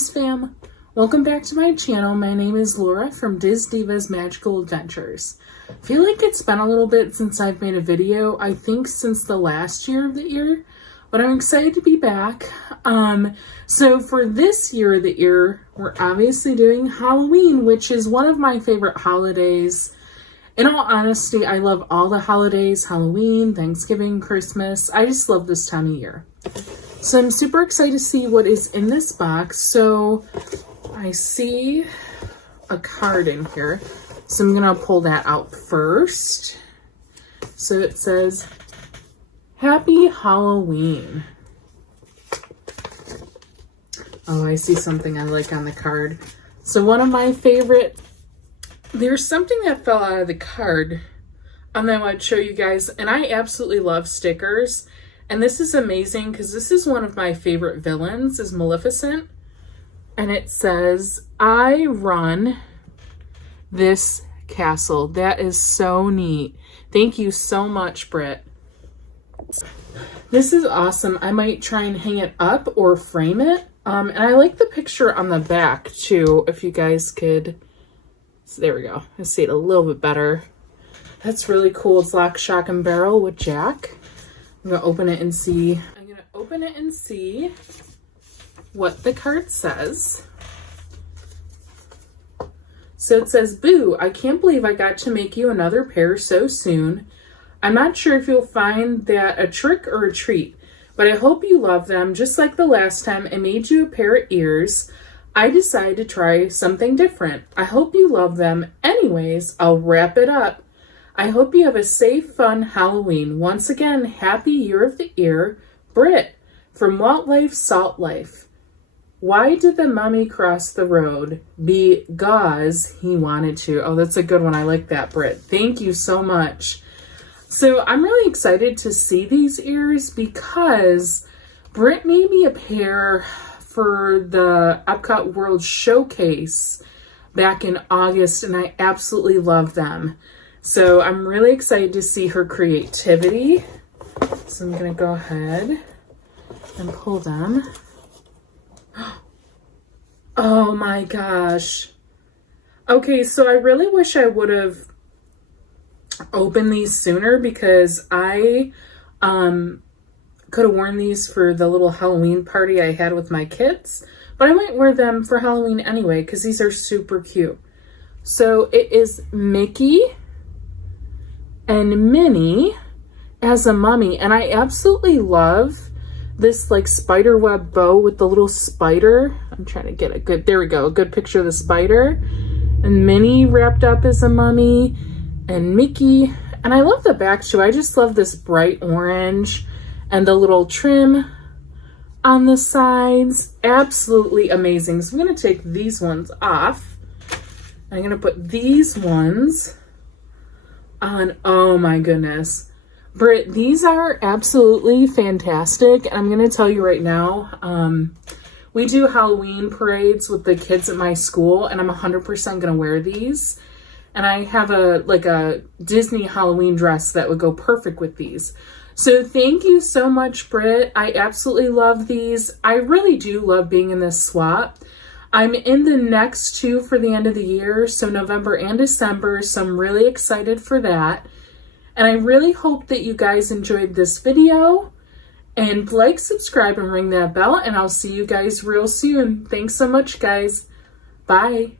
Sis fam, welcome back to my channel. My name is Laura from Diz Diva's Magical Adventures. I feel like it's been a little bit since I've made a video, I think since the last year of the year, but I'm excited to be back. So for this year of the year, we're obviously doing Halloween, which is one of my favorite holidays. In all honesty, I love all the holidays, Halloween, Thanksgiving, Christmas. I just love this time of year. So I'm super excited to see what is in this box. So I see a card in here. So I'm going to pull that out first. So it says, Happy Halloween. Oh, I see something I like on the card. So one of my favorite, there's something that fell out of the card and I want to show you guys. And I absolutely love stickers. And this is amazing because this is one of my favorite villains, is Maleficent. And it says, I run this castle. That is so neat. Thank you so much, Britt. This is awesome. I might try and hang it up or frame it. And I like the picture on the back too, if you guys could. So there we go. I see it a little bit better. That's really cool. It's Lock, Shock, and Barrel with Jack. I'm going to open it and see. I'm going to open it and see what the card says. So it says, Boo, I can't believe I got to make you another pair so soon. I'm not sure if you'll find that a trick or a treat, but I hope you love them. Just like the last time I made you a pair of ears, I decided to try something different. I hope you love them. Anyways, I'll wrap it up. I hope you have a safe, fun Halloween. Once again, happy year of the ear, Britt, from Walt Life, Salt Life. Why did the mummy cross the road? Because he wanted to. Oh, that's a good one. I like that, Britt. Thank you so much. So I'm really excited to see these ears because Britt made me a pair for the Epcot World Showcase back in August, and I absolutely love them. So I'm really excited to see her creativity. So I'm going to go ahead and pull them. Oh my gosh. Okay, so I really wish I would have opened these sooner because I could have worn these for the little Halloween party I had with my kids. But I might wear them for Halloween anyway because these are super cute. So it is Mickey and Minnie as a mummy, and I absolutely love this like spider web bow with the little spider. I'm trying to get a good, there we go, a good picture of the spider, and Minnie wrapped up as a mummy, and Mickey. And I love the back too. I just love this bright orange and the little trim on the sides. Absolutely amazing. So I'm going to take these ones off. I'm going to put these ones on. Oh my goodness, Britt, these are absolutely fantastic. I'm going to tell you right now, we do Halloween parades with the kids at my school, and I'm 100% going to wear these. And I have a Disney Halloween dress that would go perfect with these. So thank you so much, Britt. I absolutely love these. I really do love being in this swap. I'm in the next two for the end of the year, so November and December, so I'm really excited for that. And I really hope that you guys enjoyed this video. And like, subscribe, and ring that bell, and I'll see you guys real soon. Thanks so much, guys. Bye.